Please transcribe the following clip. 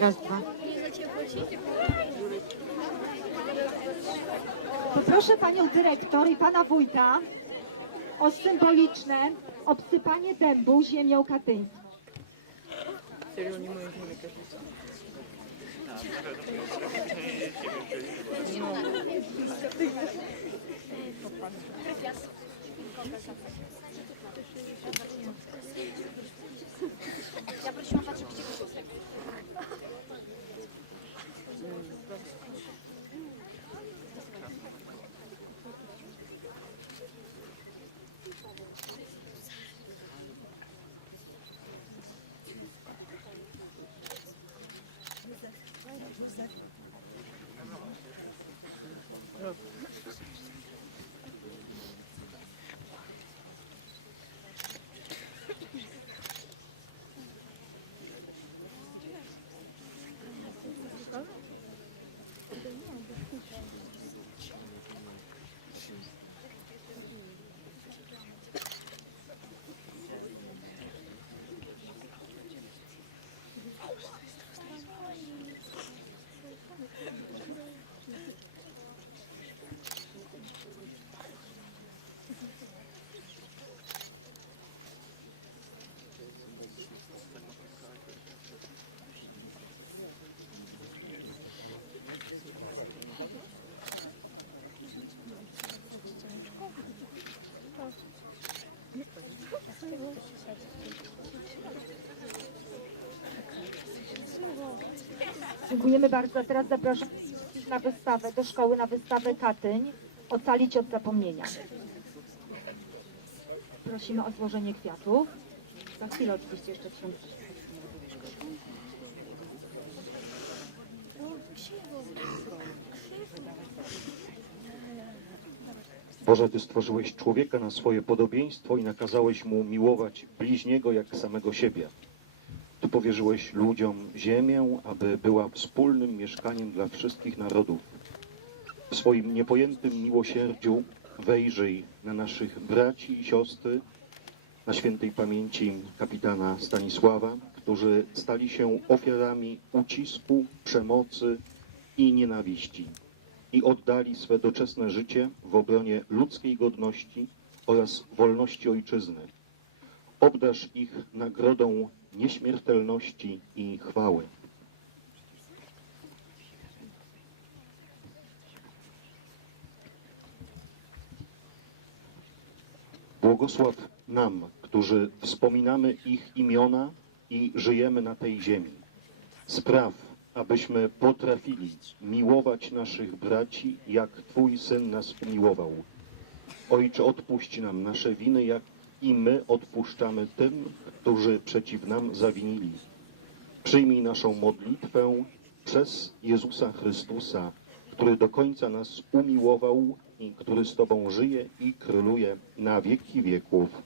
Raz, dwa. Poproszę panią dyrektor i pana wójta o symboliczne obsypanie dębu ziemią katyńską. Ja Dziękujemy bardzo. Teraz zapraszam na wystawę, do szkoły na wystawę Katyń. Ocalić od zapomnienia. Prosimy o złożenie kwiatów. Za chwilę oczywiście jeszcze ksiądz. Boże, Ty stworzyłeś człowieka na swoje podobieństwo i nakazałeś mu miłować bliźniego jak samego siebie. Ty powierzyłeś ludziom ziemię, aby była wspólnym mieszkaniem dla wszystkich narodów. W swoim niepojętym miłosierdziu wejrzyj na naszych braci i siostry, na świętej pamięci kapitana Stanisława, którzy stali się ofiarami ucisku, przemocy i nienawiści i oddali swe doczesne życie w obronie ludzkiej godności oraz wolności ojczyzny. Obdasz ich nagrodą nieśmiertelności i chwały. Błogosław nam, którzy wspominamy ich imiona i żyjemy na tej ziemi. Spraw, abyśmy potrafili miłować naszych braci, jak Twój Syn nas umiłował. Ojcze, odpuść nam nasze winy, jak i my odpuszczamy tym, którzy przeciw nam zawinili. Przyjmij naszą modlitwę przez Jezusa Chrystusa, który do końca nas umiłował i który z Tobą żyje i króluje na wieki wieków.